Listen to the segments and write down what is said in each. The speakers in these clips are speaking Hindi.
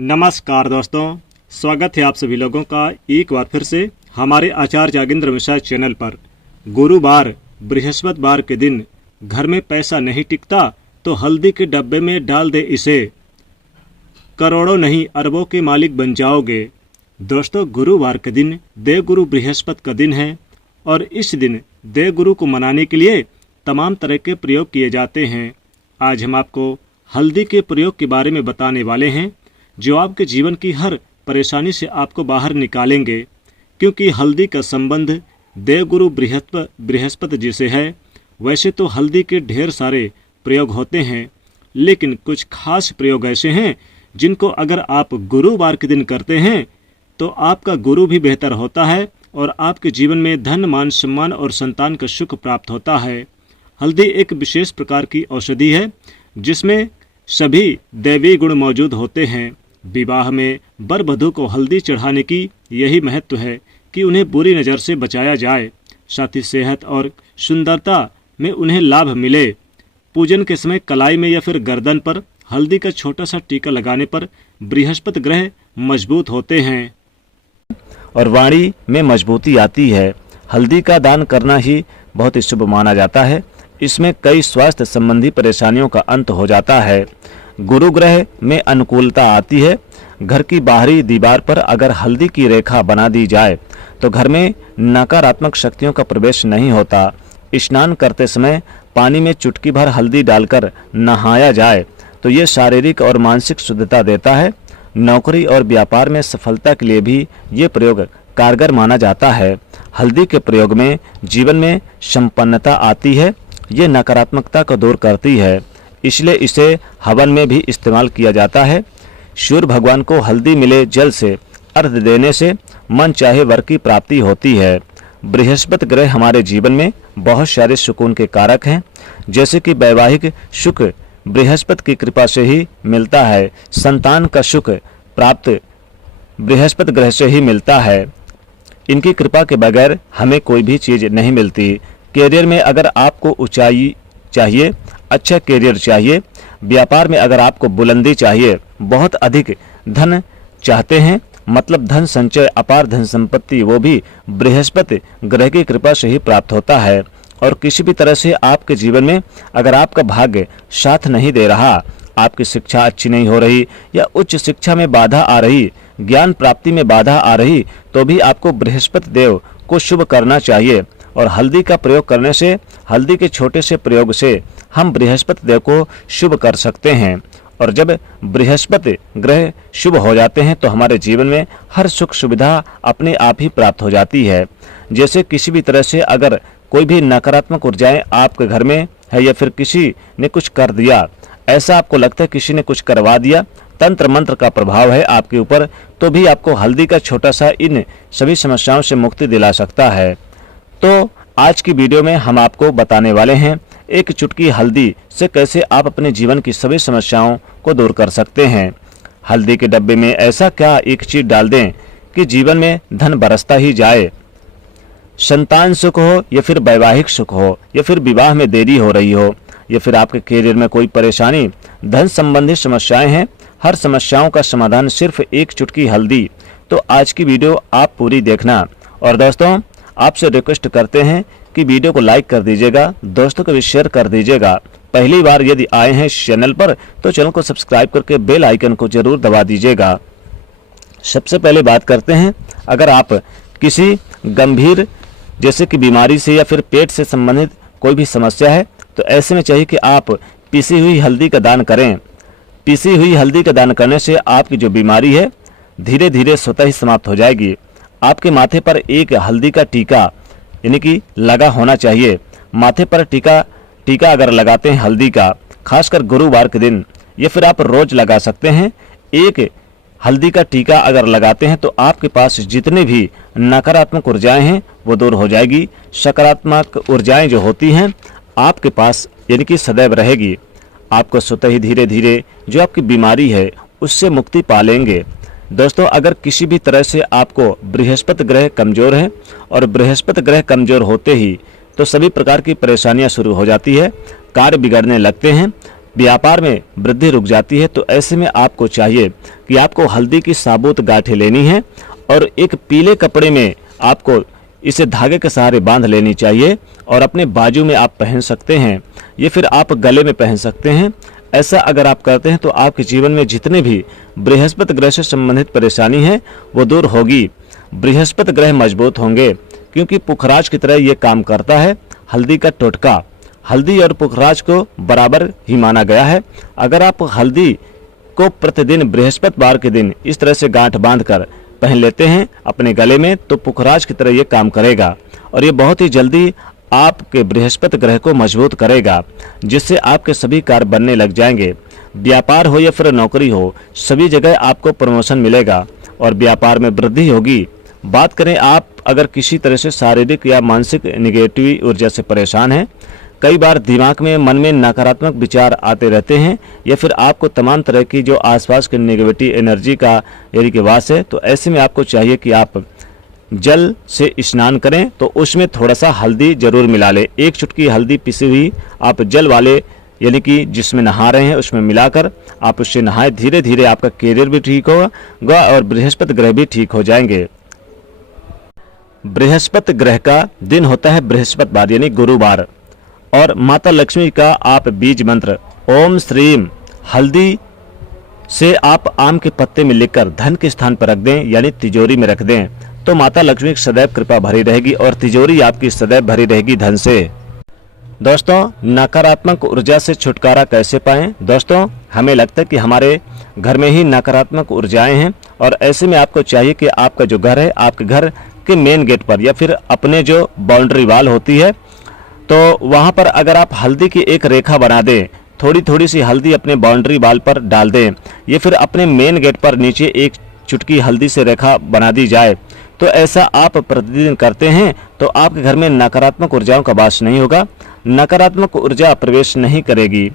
नमस्कार दोस्तों, स्वागत है आप सभी लोगों का एक बार फिर से हमारे आचार्य जागेंद्र मिश्रा चैनल पर। गुरुवार बृहस्पतिवार के दिन घर में पैसा नहीं टिकता तो हल्दी के डब्बे में डाल दे इसे, करोड़ों नहीं अरबों के मालिक बन जाओगे। दोस्तों, गुरुवार के दिन देवगुरु बृहस्पति का दिन है और इस दिन देवगुरु को मनाने के लिए तमाम तरह के प्रयोग किए जाते हैं। आज हम आपको हल्दी के प्रयोग के बारे में बताने वाले हैं जो आपके जीवन की हर परेशानी से आपको बाहर निकालेंगे, क्योंकि हल्दी का संबंध देवगुरु बृहस्पति जी से है। वैसे तो हल्दी के ढेर सारे प्रयोग होते हैं, लेकिन कुछ खास प्रयोग ऐसे हैं जिनको अगर आप गुरुवार के दिन करते हैं तो आपका गुरु भी बेहतर होता है और आपके जीवन में धन, मान, सम्मान और संतान का सुख प्राप्त होता है। हल्दी एक विशेष प्रकार की औषधि है जिसमें सभी दैवी गुण मौजूद होते हैं। विवाह में वर वधू को हल्दी चढ़ाने की यही महत्व है कि उन्हें बुरी नज़र से बचाया जाए, साथ ही सेहत और सुंदरता में उन्हें लाभ मिले। पूजन के समय कलाई में या फिर गर्दन पर हल्दी का छोटा सा टीका लगाने पर बृहस्पति ग्रह मजबूत होते हैं और वाणी में मजबूती आती है। हल्दी का दान करना ही बहुत ही शुभ माना जाता है। इसमें कई स्वास्थ्य संबंधी परेशानियों का अंत हो जाता है। गुरु ग्रह में अनुकूलता आती है। घर की बाहरी दीवार पर अगर हल्दी की रेखा बना दी जाए तो घर में नकारात्मक शक्तियों का प्रवेश नहीं होता। स्नान करते समय पानी में चुटकी भर हल्दी डालकर नहाया जाए तो ये शारीरिक और मानसिक शुद्धता देता है। नौकरी और व्यापार में सफलता के लिए भी ये प्रयोग कारगर माना जाता है। हल्दी के प्रयोग में जीवन में संपन्नता आती है। ये नकारात्मकता को दूर करती है, इसलिए इसे हवन में भी इस्तेमाल किया जाता है। सूर्य भगवान को हल्दी मिले जल से अर्घ्य देने से मन चाहे वर की प्राप्ति होती है। बृहस्पति ग्रह हमारे जीवन में बहुत सारे सुकून के कारक हैं, जैसे कि वैवाहिक सुख बृहस्पति की कृपा से ही मिलता है। संतान का सुख प्राप्त बृहस्पति ग्रह से ही मिलता है। इनकी कृपा के बगैर हमें कोई भी चीज़ नहीं मिलती। कैरियर में अगर आपको ऊंचाई चाहिए, अच्छा कैरियर चाहिए, व्यापार में अगर आपको बुलंदी चाहिए, बहुत अधिक धन चाहते हैं, मतलब धन संचय, अपार धन संपत्ति, वो भी बृहस्पति ग्रह की कृपा से ही प्राप्त होता है। और किसी भी तरह से आपके जीवन में अगर आपका भाग्य साथ नहीं दे रहा, आपकी शिक्षा अच्छी नहीं हो रही या उच्च शिक्षा में बाधा आ रही, ज्ञान प्राप्ति में बाधा आ रही, तो भी आपको बृहस्पति देव को शुभ करना चाहिए। और हल्दी का प्रयोग करने से, हल्दी के छोटे से प्रयोग से हम बृहस्पति देव को शुभ कर सकते हैं। और जब बृहस्पति ग्रह शुभ हो जाते हैं तो हमारे जीवन में हर सुख सुविधा अपने आप ही प्राप्त हो जाती है। जैसे किसी भी तरह से अगर कोई भी नकारात्मक ऊर्जाएं आपके घर में है या फिर किसी ने कुछ कर दिया, ऐसा आपको लगता है किसी ने कुछ करवा दिया, तंत्र मंत्र का प्रभाव है आपके ऊपर, तो भी आपको हल्दी का छोटा सा इन सभी समस्याओं से मुक्ति दिला सकता है। तो आज की वीडियो में हम आपको बताने वाले हैं एक चुटकी हल्दी से कैसे आप अपने जीवन की सभी समस्याओं को दूर कर सकते हैं। हल्दी के डब्बे में ऐसा क्या एक चीज डाल दें कि जीवन में धन बरसता ही जाए। संतान सुख हो या फिर वैवाहिक सुख हो या फिर विवाह में देरी हो रही हो या फिर आपके कैरियर में कोई परेशानी, धन संबंधी समस्याएं हैं, हर समस्याओं का समाधान सिर्फ एक चुटकी हल्दी। तो आज की वीडियो आप पूरी देखना। और दोस्तों, आपसे रिक्वेस्ट करते हैं कि वीडियो को लाइक कर दीजिएगा, दोस्तों को भी शेयर कर दीजिएगा। पहली बार यदि आए हैं इस चैनल पर तो चैनल को सब्सक्राइब करके बेल आइकन को जरूर दबा दीजिएगा। सबसे पहले बात करते हैं, अगर आप किसी गंभीर जैसे कि बीमारी से या फिर पेट से संबंधित कोई भी समस्या है तो ऐसे में चाहिए कि आप पीसी हुई हल्दी का दान करें। पीसी हुई हल्दी का दान करने से आपकी जो बीमारी है धीरे धीरे स्वतः ही समाप्त हो जाएगी। आपके माथे पर एक हल्दी का टीका यानी कि लगा होना चाहिए। माथे पर टीका अगर लगाते हैं हल्दी का, खासकर गुरुवार के दिन, या फिर आप रोज लगा सकते हैं, एक हल्दी का टीका अगर लगाते हैं तो आपके पास जितने भी नकारात्मक ऊर्जाएं हैं वो दूर हो जाएगी। सकारात्मक ऊर्जाएं जो होती हैं आपके पास यानी कि सदैव रहेगी। आपको स्वतः ही धीरे धीरे जो आपकी बीमारी है उससे मुक्ति पा लेंगे। दोस्तों, अगर किसी भी तरह से आपको बृहस्पति ग्रह कमजोर है और बृहस्पति ग्रह कमजोर होते ही तो सभी प्रकार की परेशानियां शुरू हो जाती है, कार्य बिगड़ने लगते हैं, व्यापार में वृद्धि रुक जाती है। तो ऐसे में आपको चाहिए कि आपको हल्दी की साबुत गांठें लेनी है और एक पीले कपड़े में आपको इसे धागे के सहारे बांध लेनी चाहिए और अपने बाजू में आप पहन सकते हैं, ये फिर आप गले में पहन सकते हैं। ऐसा अगर आप करते हैं तो आपके जीवन में जितने भी बृहस्पति ग्रह से संबंधित परेशानी है वो दूर होगी। बृहस्पति ग्रह मजबूत होंगे क्योंकि पुखराज की तरह ये काम करता है। हल्दी का टोटका, हल्दी और पुखराज को बराबर ही माना गया है। अगर आप हल्दी को प्रतिदिन बृहस्पतिवार के दिन इस तरह से गांठ बांधकर पहन लेते हैं अपने गले में तो पुखराज की तरह ये काम करेगा और ये बहुत ही जल्दी आपके बृहस्पति ग्रह को मजबूत करेगा, जिससे आपके सभी कार्य बनने लग जाएंगे। व्यापार हो या फिर नौकरी हो, सभी जगह आपको प्रमोशन मिलेगा और व्यापार में वृद्धि होगी। बात करें आप अगर किसी तरह से शारीरिक या मानसिक निगेटिव ऊर्जा से परेशान हैं, कई बार दिमाग में मन में नकारात्मक विचार आते रहते हैं या फिर आपको तमाम तरह की जो आसपास की नेगेटिविटी एनर्जी का यानी कि वास है, तो ऐसे में आपको चाहिए कि आप जल से स्नान करें तो उसमें थोड़ा सा हल्दी जरूर मिला लें। एक चुटकी हल्दी पिसी हुई आप जल वाले यानी कि जिसमें नहा रहे हैं उसमें मिलाकर आप उससे नहाएं। धीरे धीरे आपका कैरियर भी ठीक होगा और बृहस्पति ग्रह भी ठीक हो जाएंगे। बृहस्पति ग्रह का दिन होता है बृहस्पतिवार यानी गुरुवार और माता लक्ष्मी का आप बीज मंत्र ओम श्रीम हल्दी से आप आम के पत्ते में लिखकर धन के स्थान पर रख दें यानी तिजोरी में रख दें तो माता लक्ष्मी की सदैव कृपा भरी रहेगी और तिजोरी आपकी सदैव भरी रहेगी धन से। दोस्तों, नकारात्मक ऊर्जा से छुटकारा कैसे पाएं? दोस्तों, हमें लगता है कि हमारे घर में ही नकारात्मक ऊर्जाएं हैं और ऐसे में आपको चाहिए कि आपका जो घर है आपके घर के मेन गेट पर या फिर अपने जो बाउंड्री वाल होती है तो वहां पर अगर आप हल्दी की एक रेखा बना दें, थोड़ी थोड़ी सी हल्दी अपने बाउंड्री वाल पर डाल दें या फिर अपने मेन गेट पर नीचे एक चुटकी हल्दी से रेखा बना दी जाए तो ऐसा आप प्रतिदिन करते हैं तो आपके घर में नकारात्मक ऊर्जाओं का वास नहीं होगा, नकारात्मक ऊर्जा प्रवेश नहीं करेगी।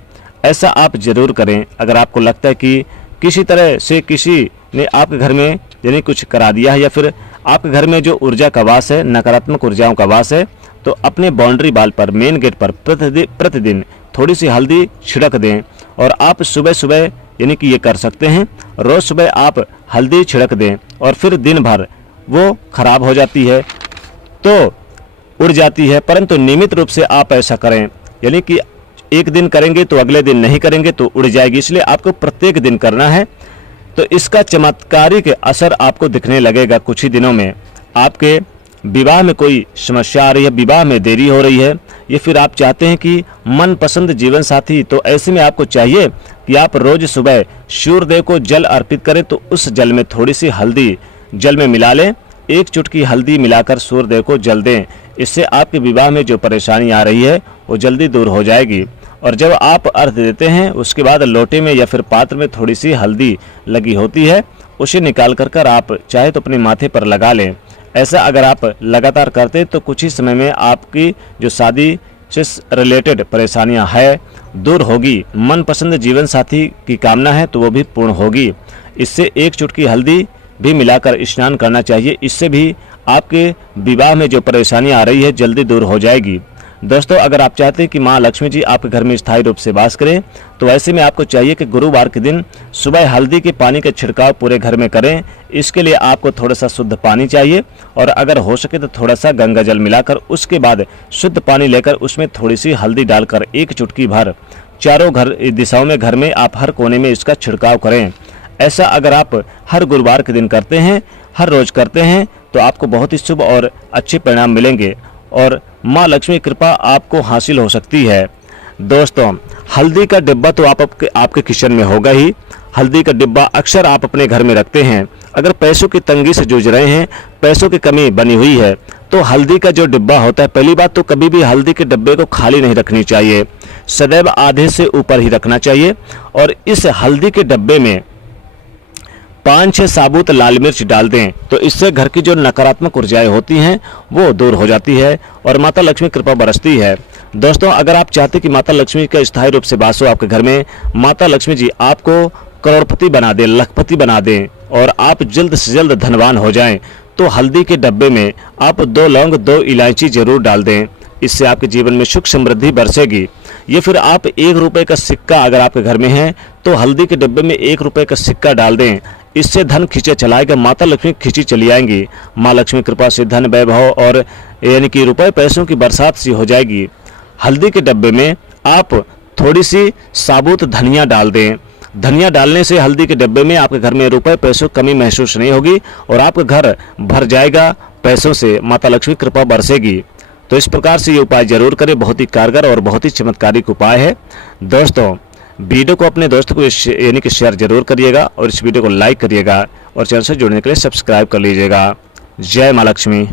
ऐसा आप जरूर करें। अगर आपको लगता है कि किसी तरह से किसी ने आपके घर में यानी कुछ करा दिया है या फिर आपके घर में जो ऊर्जा का वास है, नकारात्मक ऊर्जाओं का वास है, तो अपने बाउंड्री वाल पर मेन गेट पर प्रतिदिन थोड़ी सी हल्दी छिड़क दें और आप सुबह सुबह यानी कि ये कर सकते हैं, रोज सुबह आप हल्दी छिड़क दें और फिर दिन भर वो खराब हो जाती है तो उड़ जाती है, परंतु नियमित रूप से आप ऐसा करें यानी कि एक दिन करेंगे तो अगले दिन नहीं करेंगे तो उड़ जाएगी, इसलिए आपको प्रत्येक दिन करना है। तो इसका चमत्कारिक असर आपको दिखने लगेगा कुछ ही दिनों में। आपके विवाह में कोई समस्या आ रही है, विवाह में देरी हो रही है या फिर आप चाहते हैं कि मनपसंद जीवन साथी, तो ऐसे में आपको चाहिए कि आप रोज सुबह सूर्यदेव को जल अर्पित करें तो उस जल में थोड़ी सी हल्दी जल में मिला लें, एक चुटकी हल्दी मिलाकर सूर्यदेव को जल दें। इससे आपके विवाह में जो परेशानी आ रही है वो जल्दी दूर हो जाएगी। और जब आप अर्घ देते हैं उसके बाद लोटे में या फिर पात्र में थोड़ी सी हल्दी लगी होती है, उसे निकाल कर आप चाहे तो अपने माथे पर लगा लें। ऐसा अगर आप लगातार करते तो कुछ ही समय में आपकी जो शादी से रिलेटेड परेशानियां है दूर होगी, मनपसंद जीवन साथी की कामना है तो वो भी पूर्ण होगी। इससे एक चुटकी हल्दी भी मिलाकर स्नान करना चाहिए, इससे भी आपके विवाह में जो परेशानियां आ रही है जल्दी दूर हो जाएगी। दोस्तों, अगर आप चाहते हैं कि माँ लक्ष्मी जी आपके घर में स्थायी रूप से वास करें तो ऐसे में आपको चाहिए कि गुरुवार के दिन सुबह हल्दी के पानी का छिड़काव पूरे घर में करें। इसके लिए आपको थोड़ा सा शुद्ध पानी चाहिए और अगर हो सके तो थोड़ा सा गंगा जल मिलाकर उसके बाद शुद्ध पानी लेकर उसमें थोड़ी सी हल्दी डालकर एक चुटकी भर चारों घर दिशाओं में घर में आप हर कोने में इसका छिड़काव करें। ऐसा अगर आप हर गुरुवार के दिन करते हैं, हर रोज करते हैं तो आपको बहुत ही शुभ और अच्छे परिणाम मिलेंगे और माँ लक्ष्मी कृपा आपको हासिल हो सकती है। दोस्तों, हल्दी का डिब्बा तो आपके किचन में होगा ही। हल्दी का डिब्बा अक्सर आप अपने घर में रखते हैं। अगर पैसों की तंगी से जूझ रहे हैं, पैसों की कमी बनी हुई है तो हल्दी का जो डिब्बा होता है, पहली बात तो कभी भी हल्दी के डिब्बे को खाली नहीं रखनी चाहिए, सदैव आधे से ऊपर ही रखना चाहिए। और इस हल्दी के डिब्बे में 5-6 साबुत लाल मिर्च डाल दें तो इससे घर की जो नकारात्मक ऊर्जाएं होती हैं वो दूर हो जाती है और माता लक्ष्मी कृपा बरसती है। दोस्तों, अगर आप चाहते कि माता लक्ष्मी का स्थायी रूप से वास हो आपके घर में, माता लक्ष्मी जी आपको करोड़पति बना दें, लखपति बना दें और आप जल्द से जल्द धनवान हो जाएं, तो हल्दी के डब्बे में आप 2 लौंग 2 इलायची जरूर डाल दें। इससे आपके जीवन में सुख समृद्धि बरसेगी। ये फिर आप 1 रुपये का सिक्का अगर आपके घर में है तो हल्दी के डिब्बे में 1 रुपये का सिक्का डाल दें। इससे धन खींचे चलाएगा, माता लक्ष्मी खींची चली आएंगी। माँ लक्ष्मी कृपा से धन वैभव और यानी कि रुपए पैसों की बरसात सी हो जाएगी। हल्दी के डब्बे में आप थोड़ी सी साबुत धनिया डाल दें। धनिया डालने से हल्दी के डब्बे में आपके घर में रुपए पैसों कमी महसूस नहीं होगी और आपका घर भर जाएगा पैसों से, माता लक्ष्मी कृपा बरसेगी। तो इस प्रकार से ये उपाय जरूर करें, बहुत ही कारगर और बहुत ही चमत्कारिक उपाय है। दोस्तों वीडियो को अपने दोस्तों को यानी कि शेयर जरूर करिएगा और इस वीडियो को लाइक करिएगा और चैनल से जुड़ने के लिए सब्सक्राइब कर लीजिएगा। जय माँ लक्ष्मी।